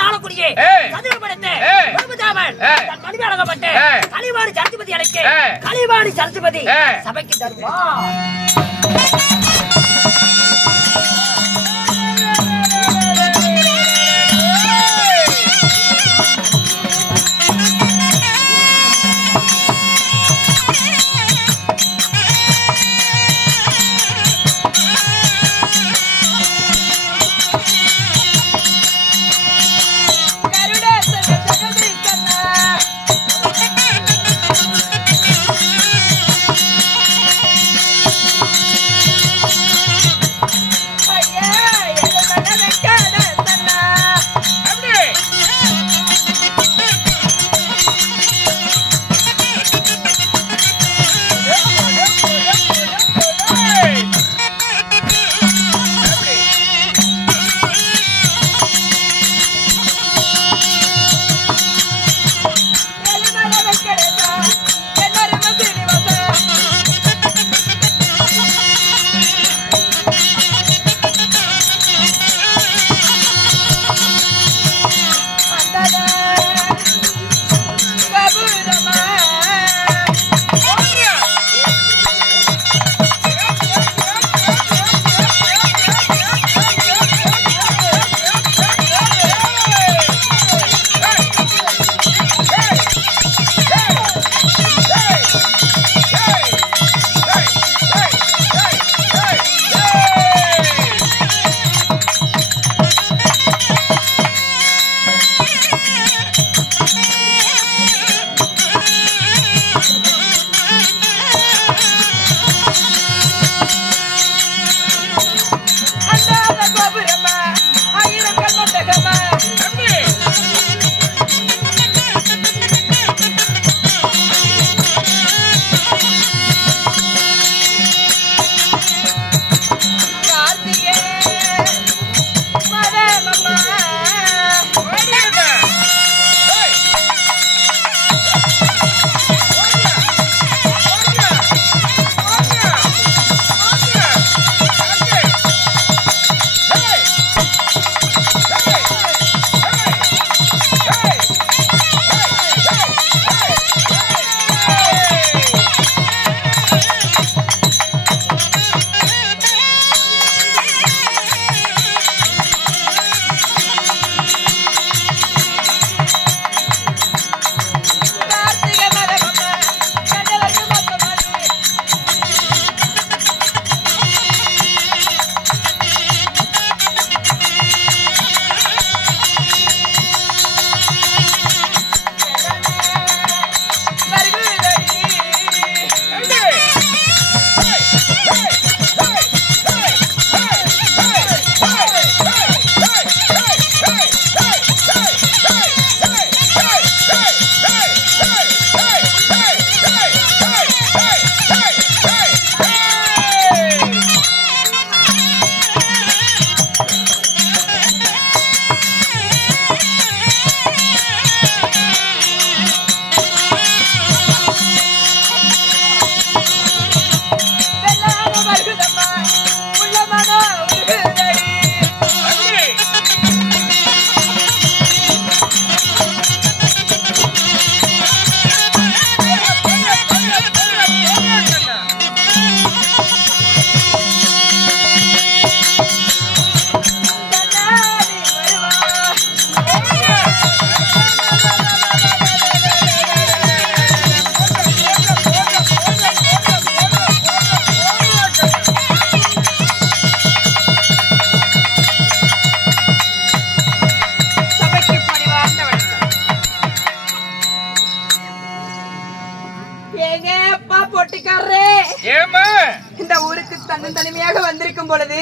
தாளக்கூடிய சதுரபடத்தை பிரபுதாமன் தன் மனைவி அழகப்பட்டு கலிவாணி சரஸ்வதி அழைக்க கலிவாணி சரஸ்வதி சபைக்கு தருவா. இந்த ஊருக்கு தனிமையாக வந்திருக்கும் பொழுது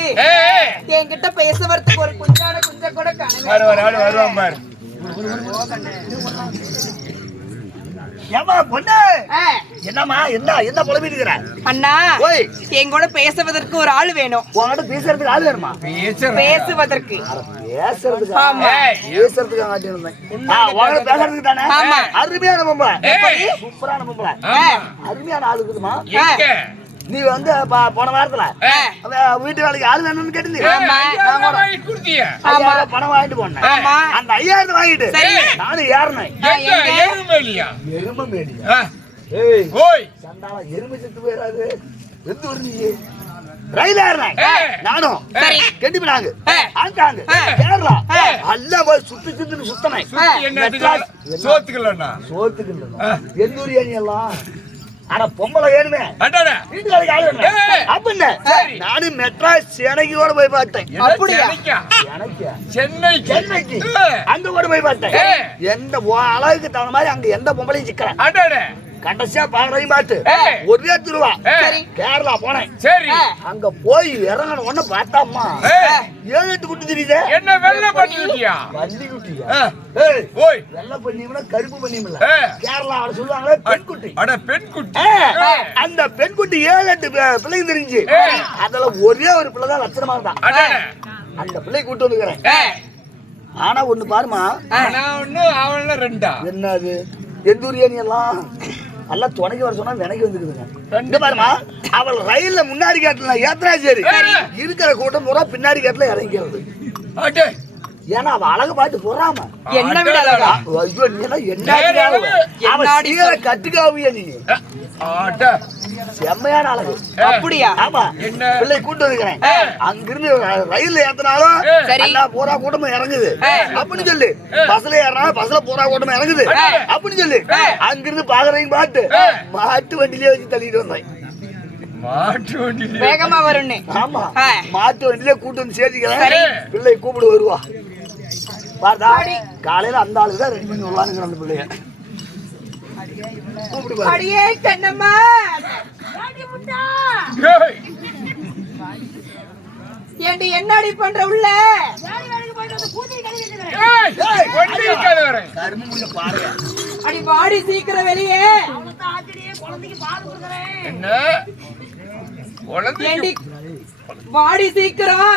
என்கிட்ட பேச வரதுக்கு ஒரு குஞ்சான குஞ்ச கூட காணவே. என்னமா என்ன புலம்பிட்டு அண்ணா, என் கூட பேசுவதற்கு ஒரு ஆள் வேணும். பேசுறதுக்கு ஆள் வேணுமா? பேசுவதற்கு அருமையான பொம்பளை, சூப்பரான பொம்பளை, அருமையான ஆள் இருக்குதுமா. நீ வந்து போன வாரத்துல வீட்டு வேலைக்கு ஆள் வேணும்னு கேட்டு பணம் வாங்கிட்டு போனேன். அந்த 5000 வாங்கிட்டு நானும் ஏறினேன். எருமை மேலியா? சண்டால எருமை செத்து போயிடாது. எந்த ஒரு நீ ரயில் ஏறினேன் நானும் கெட்டி போனாங்க ஆண்டாங்க கேரளா எல்லாம் போய் சுத்துன்னு சுத்தனேன். சோத்துக்கு எந்த ஊர் ஏனி எல்லாம் ஆனா பொம்பளை ஏனுமே வீட்டு வேலைக்கு ஆள் வேணும் அப்படின்னு நானும் மெட்ராஸ் சென்னைக்கு கூட போய் பார்த்தேன். சென்னைக்கு அங்க கூட போய் பார்த்தேன். எந்த அளவுக்கு தகுந்த மாதிரி அங்க எந்த பொம்பளையும் சிக்கிறேன். கடைசியா பாக்குறதையும் பார்த்து ஒரே திருவா கேரளா போனேன். அங்க போய் இறங்கன உடனே பார்த்தாம்மா 7-8 குட்டி தெரியுது. என்ன வெள்ளை பண்ணிட்டியா? பள்ளி குட்டியா? வெள்ளை பண்ணியம்னா கருப்பு பண்ணியமில்ல. கேரளா சொல்லுவாங்களே பெண் குட்டி. பெண் குட்டி. அந்த பெண் குட்டி 7-8 பிள்ளைங்க தெரிஞ்சு. அதுல ஒரே ஒரு பிள்ளை தான் லட்சணமா இருந்தான். அந்த பிள்ளை கூட்டு வந்துக்கிறேன். ஆனா ஒண்ணு பாருமா, என்னது எந்தூரியன் எல்லாம் நல்லா துணைக்கு வர சொன்னா வினைக்கு வந்துருக்குதுங்க. பாருமா, அவள் ரயில்ல முன்னாடி கேட்டல ஏத்தனா சரி, இருக்கிற கூட்டம் பூரா பின்னாடி கேட்டல இறங்கிறது. ஏன்னா அவ அழகு பாட்டு போறாம என்ன விட அழகா? ஐயோ என்ன கட்டுக்காவியா நீ செம்மையான அழகு. அப்படியா? ஆமா, பிள்ளை கூட்டு வந்துக்கிறேன். அங்கிருந்து ரயில்ல ஏத்தினாலும் போறா கூட்டமும் இறங்குது அப்படின்னு சொல்லி, பஸ்ல ஏறினாலும் பஸ்ல போறா கூட்டமும் இறங்குது அப்படின்னு சொல்லி அங்கிருந்து பாக்குறீங்க பாட்டு மாட்டு வண்டியிலே வச்சு தள்ளிட்டு வந்தேன். வேகமா வரும்னு. ஆமா, மாட்டு வண்டியிலே கூட்டு வந்து சேர்த்துக்கிறேன். பிள்ளை கூப்பிடு வருவா பார்த்தா காலையில அந்த ஆளுதான் 2 மணி உள்ளானுங்க அந்த பிள்ளைய கூப்பிடு. அடியே கண்ணம்மா, ஏண்டி என்னடி பண்ற உள்ள? அடி வாடி சீக்கிரம் வெளியே. ஏண்டி வாடி சீக்கிரம்.